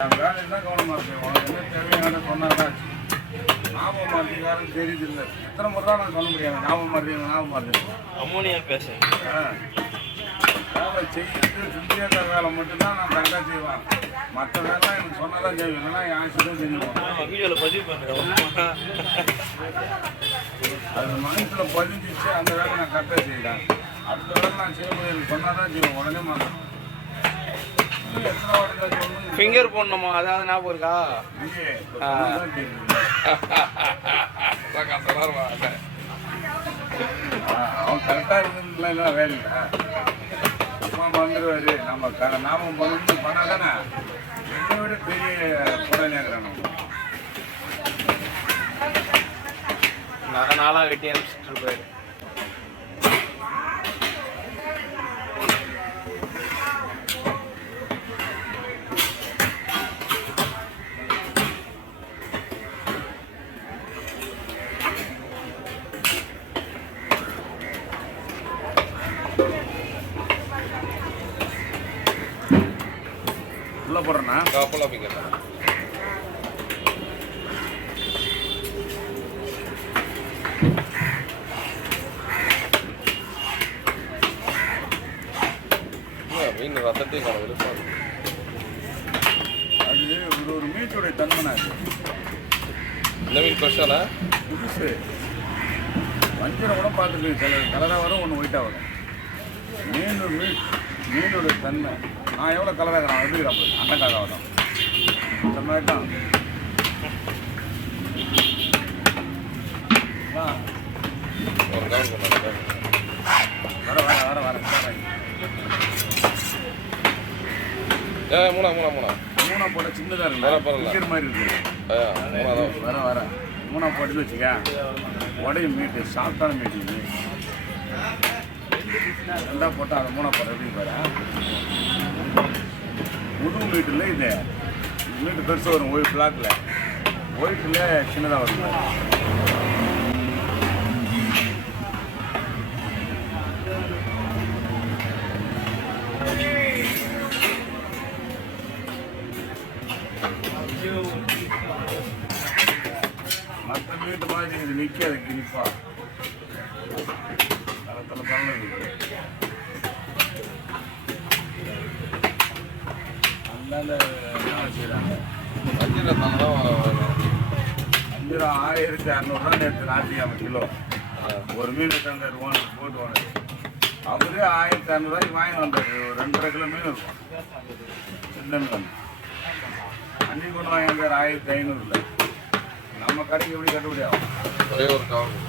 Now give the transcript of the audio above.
வேலை என்ன கவனமாக இருக்கு உனக்கு என்ன தேவையான சொன்னாதான் ஞாபகம் மாற்றிக்காரன்னு தெரியுது இல்லை எத்தனை முறை தான் நான் சொல்ல முடியாது ஞாபகம் மாற்றிருக்கேன் அம்மோனியா பேசுறேன் வேலை செய்யறது சிந்தியாத வேலை மட்டும்தான் நான் கரெக்டாக செய்வேன் மற்ற வேலை எனக்கு சொன்னதான் செய்வேன் இல்லைன்னா என் ஆசைதான் செஞ்சுருவேன் வீடியோவில் பதிவு பண்ணுறேன் அது மனசில் பதிஞ்சிச்சு அந்த வேலை நான் கரெக்டாக செய்கிறேன் அடுத்த வேலை நான் செய்யும்போது எனக்கு சொன்னாதான் செய்வேன் உடனே மாட்டேன் ஃபிங்கர் போடணுமா அதாவது ஞாபகம் இருக்கா அவன் கரெக்டாக இருக்குன்னு வேலை இல்லை அப்பா வந்துடுவாரு நம்ம ஞாபகம் பண்ணாதானே என்னை விட பெரிய குறையாக்குறான் நம்ம நாளாக வெட்டி அனுப்பிச்சிட்டு இருப்பாரு உள்ள போடுறேன்னா காப்பெல்லாம் பிங்க மீன் ரத்தத்தையும் காண விருப்பம் அது ஒரு மீட்டோடைய தன்மைனா அது இந்த மீன் ஃப்ரெஷ்ஷானா புதுசு வஞ்சிரை கூட பார்த்துருக்கு சில கலராக வரும் ஒன்று ஒயிட்டாக வரும் மீனோட தன்மை நான் எவ்வளோ கலராக எப்படி அப்படி அண்டக்காக வரும் இந்த மாதிரி தான் ஒரு கவுன் பண்ண வர மூணா போட்ட சின்னதாக இருக்கு மாதிரி இருக்கு வர மூணா போட்டு வச்சுக்க உடையும் மீட்டு சாஃப்டான மீட்டு ரெண்டாக போட்டால் அதை மூணா போட்ட எப்படி பாரு முழு மீட்டில் இது மீட்டு பெருசாக வரும் ஒயிட் பிளாக்கில் ஒயிட்டில் சின்னதாக வரும் மற்ற வீட்டு மாதிரி இது நிற்காது கிணிப்பா தலை அந்தாண்ட என்ன வச்சுக்கிறாங்க வஞ்சிரம் 1600 நேற்று நாட்டியாம கிலோ ஒரு மீன் எடுத்தாங்க போட்டு அவரே 1600 வாங்கி வந்தார் ஒரு 2.5 கிலோ மீன் இருக்கும் சின்ன மீன் அன்றைக்கி கொண்டு வாங்கி 1500 நம்ம கடைக்கு எப்படி கட்டுப்படி ஆகும் ஒரே ஒரு கவர்